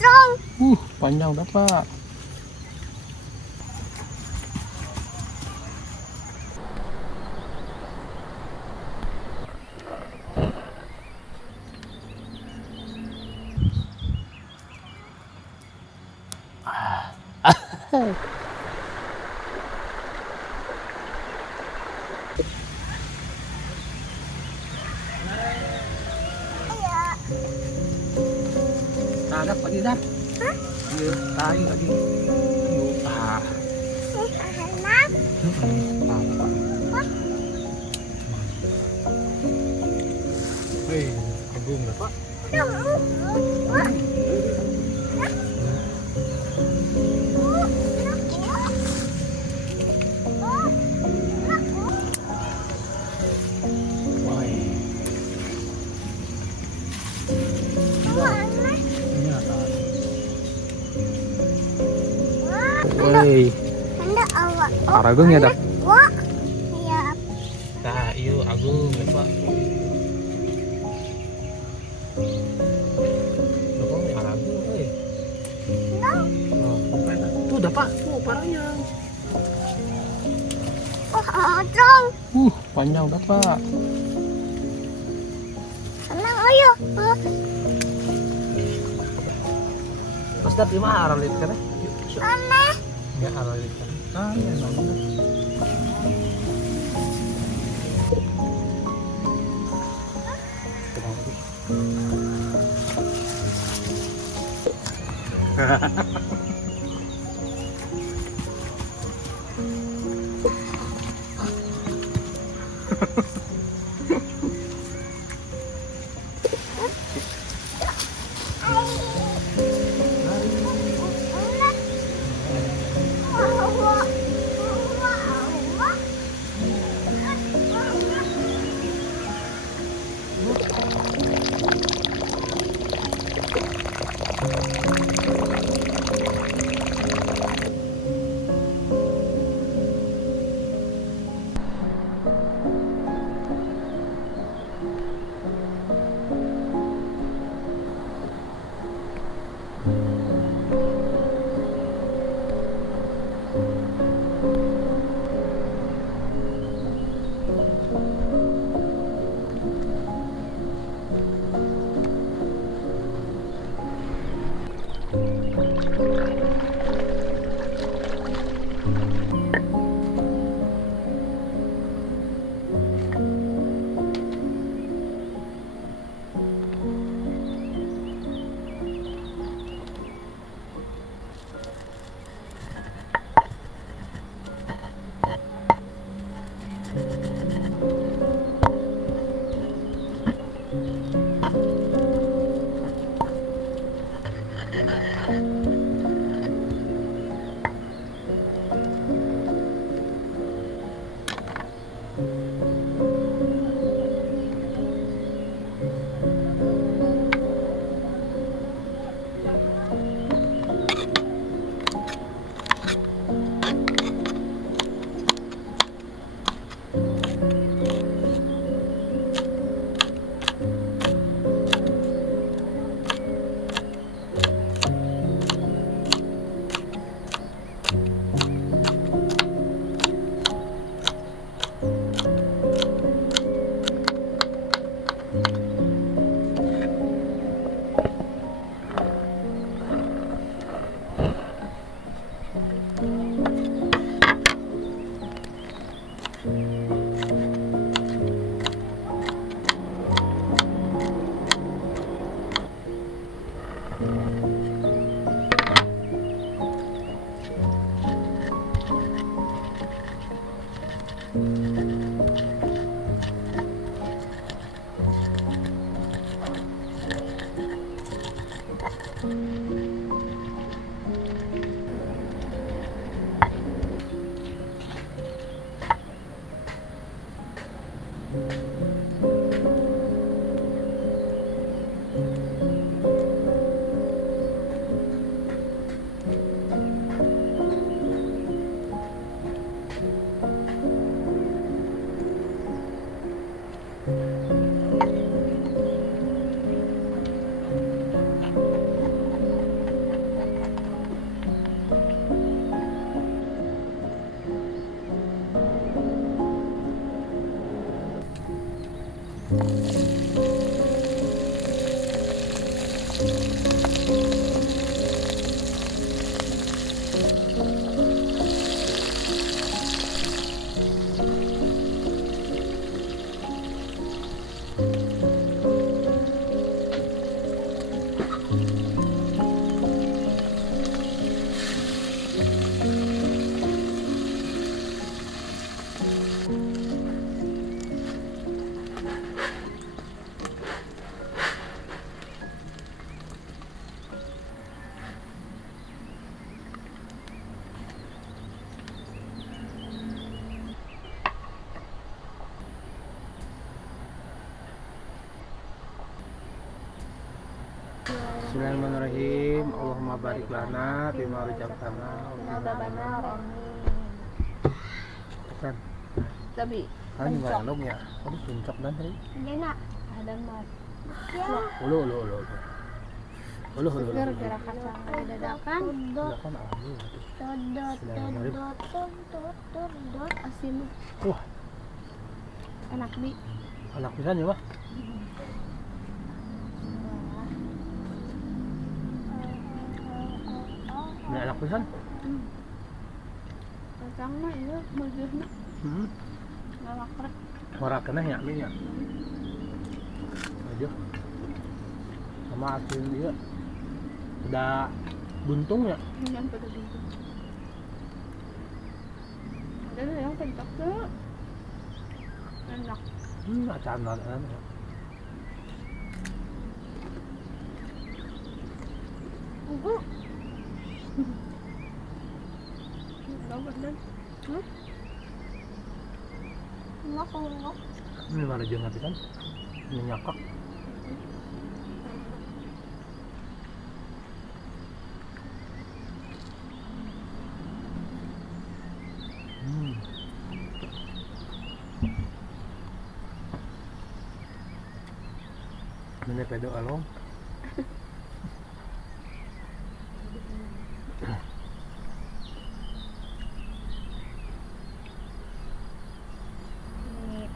Trông. Panjang dah Pak. Tadap lagi dah. Hah? Iya, tahi lagi. Ah. Enak. Hei, agung dah Pak. Woi, Aragung ya dah. Wah. Iya. Nah, iya agung ya Pak. Apa nih Aragung, woi. Oh, tuh dah Pak, tuh parahnya. Trông. Panjang dah Pak. Senang ayo. Mas dah lima aralit kan? Aneh. Ya aralit kan. Ah, ya nambah. Bismillahirrahmanirrahim. Allahumma barik lana bima razaqtana. Kan. Tapi Kan balong ya. Aduh puncak dan tadi. Hindi na. ada mat. Ulu. Seger gerakan sampai dadakan. Kan aduh. Dot. Asin Wah, enak bi. anak pisan ya, Mah. Ini anak pisan. Kacang mah itu mujurna ngalakrek. Marakenna ya ini ya. Aja. Sama asin dia. Udah buntung ya. Dengan pada gitu. Ada yang kencok tuh. Enak. Acanan ya. Dapat dan. Nakungok. Ini mana jangan pisan. Ini nyakak. Ini pedo along.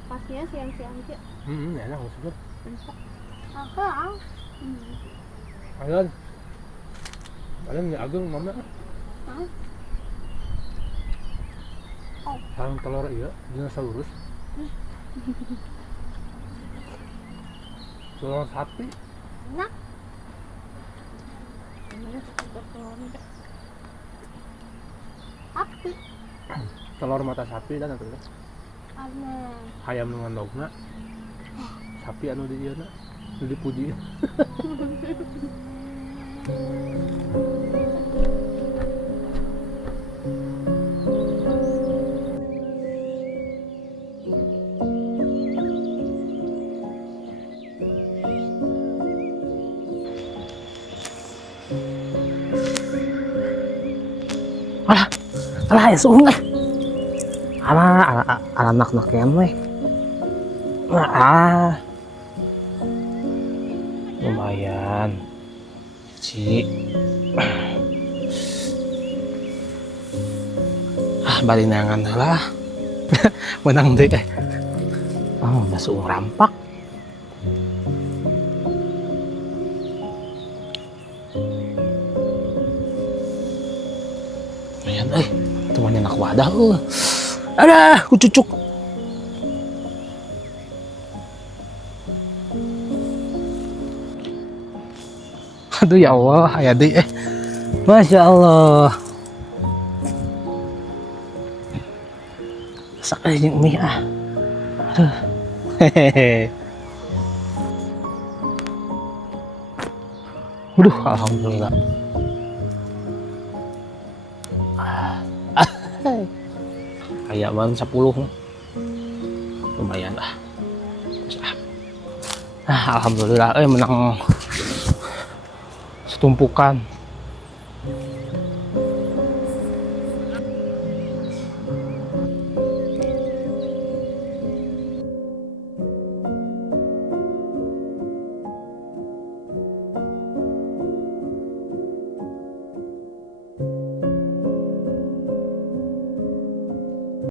Pasnya siang-siang aja. Enak maksudnya. Ako. Ayun. Alam ni Ageng mama. Hah? Sarang telur iya, dinosaurus. Telur sapi. Nak. Ini telur. Api. Telur mata sapi dan itu. Ano. Hayam dengan laukna. Sapi anu di ieu na. Nu dipuji. Alah ya suung eh. Anak yang weh. Lumayan. Balinangan lah. Menang deh. Oh, udah suung rampak. Lumayan temannya anak wadah ada kucucuk. Aduh ya Allah, ya deh Masya Allah. Sakit yang mie Aduh. Hehehe. Waduh, alhamdulillah. Kayak man 10 lumayan lah. Alhamdulillah menang setumpukan.